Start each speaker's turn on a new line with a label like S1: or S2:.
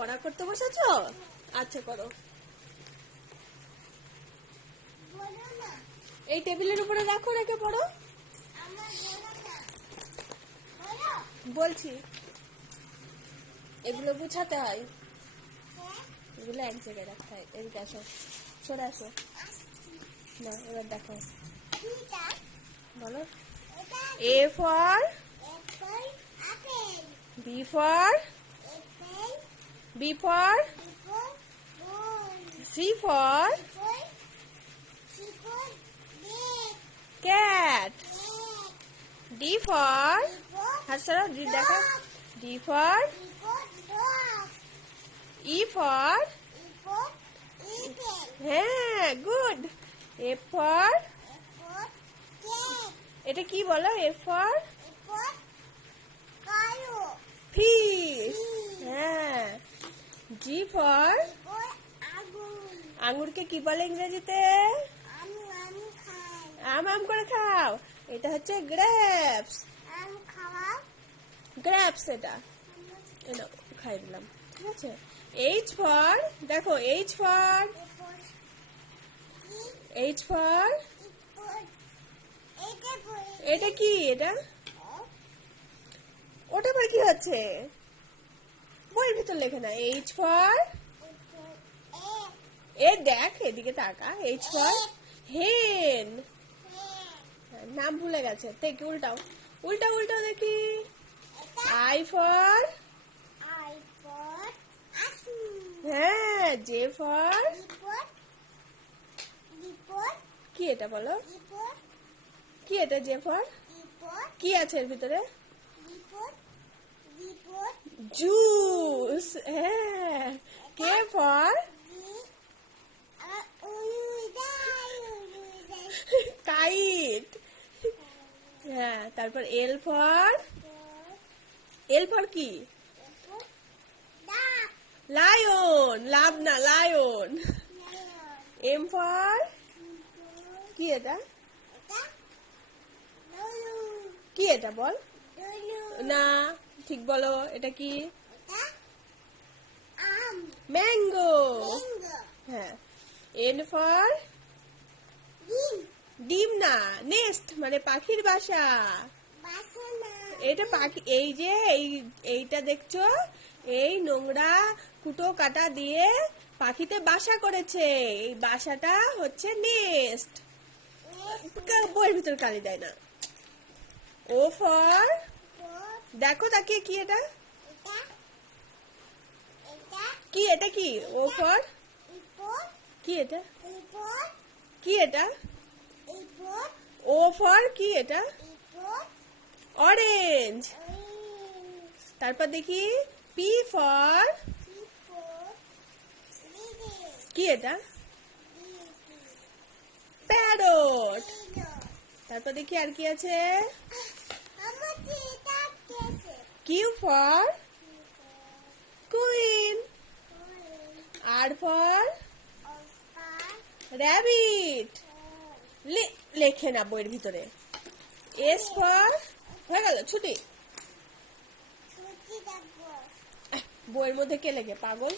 S1: পড়া করতে বসেছো? আচ্ছা করো। এই টেবিলের উপরে রাখো রেখে পড়ো। বলছি এগুলো বুঝাতে হয়। এগুলো এক জায়গায় রাখতে হয়। এদিকে আসো সরে আসো। না এবার দেখো। বলো। A for B for
S2: বিপল bag
S1: cat
S2: bag
S1: D for
S2: বিপল
S1: হাত ডি দেখো ডি ফর ই ফর হ্যাঁ গুড এ ফর এটা কি বলো? A for fish G for আঙুরকে কি বলে ইংরেজিতে?
S2: আমি আমি
S1: করে খাও। এটা হচ্ছে গ্রেপস। গ্রেপস এটা। খাই দিলাম। ঠিক আছে? এইচ ফর দেখো এইচ ফর এইচ ফর
S2: এটা
S1: কি এটা? ওটা পর কি হচ্ছে? বইয়ের ভিতর লেখে না। এইচ ফর
S2: এ
S1: দেখ, এদিকে তাকা। এইচ ফর হেন নাম ভুলে গেছে। দেখি উল্টাও। উল্টাও উল্টাও দেখি। আই ফর হ্যাঁ জে ফর কি এটা বলো? কি এটা জে ফর কি আছে এর ভিতরে? জুস হ্যাঁ কে
S2: উড়াই
S1: কাইট হ্যাঁ তারপর এল ফর এল ফর কি? লায়ন লাভ না লায়ন এম ফর কি এটা? কি এটা বল? না। ঠিক বলো এটা কি? ম্যাঙ্গো হ্যাঁ। এন ফর
S2: ডিম।
S1: ডিম না নেস্ট মানে পাখির বাসা। এটা পাখি এই যে এই এইটা দেখছ? এই নোংরা কুটো কাটা দিয়ে পাখিতে বাসা করেছে। এই বাসাটা হচ্ছে নেস্ট বইয়ের ভিতর কালি দেয় না। ও ফর দেখো তাকিয়ে কি এটা? কি এটা কি? O for? কি এটা? কি এটা? ও ফর কি এটা? অরেঞ্জ। তারপর দেখি পি ফর? কি এটা? প্যারট। তারপর দেখি আর কি আছে? Q for queen. R for rabbit. লেখে না বইয়ের ভিতরে। এস ফর হয়ে গেল ছুটি। বইয়ের মধ্যে কে লেখে? পাগল?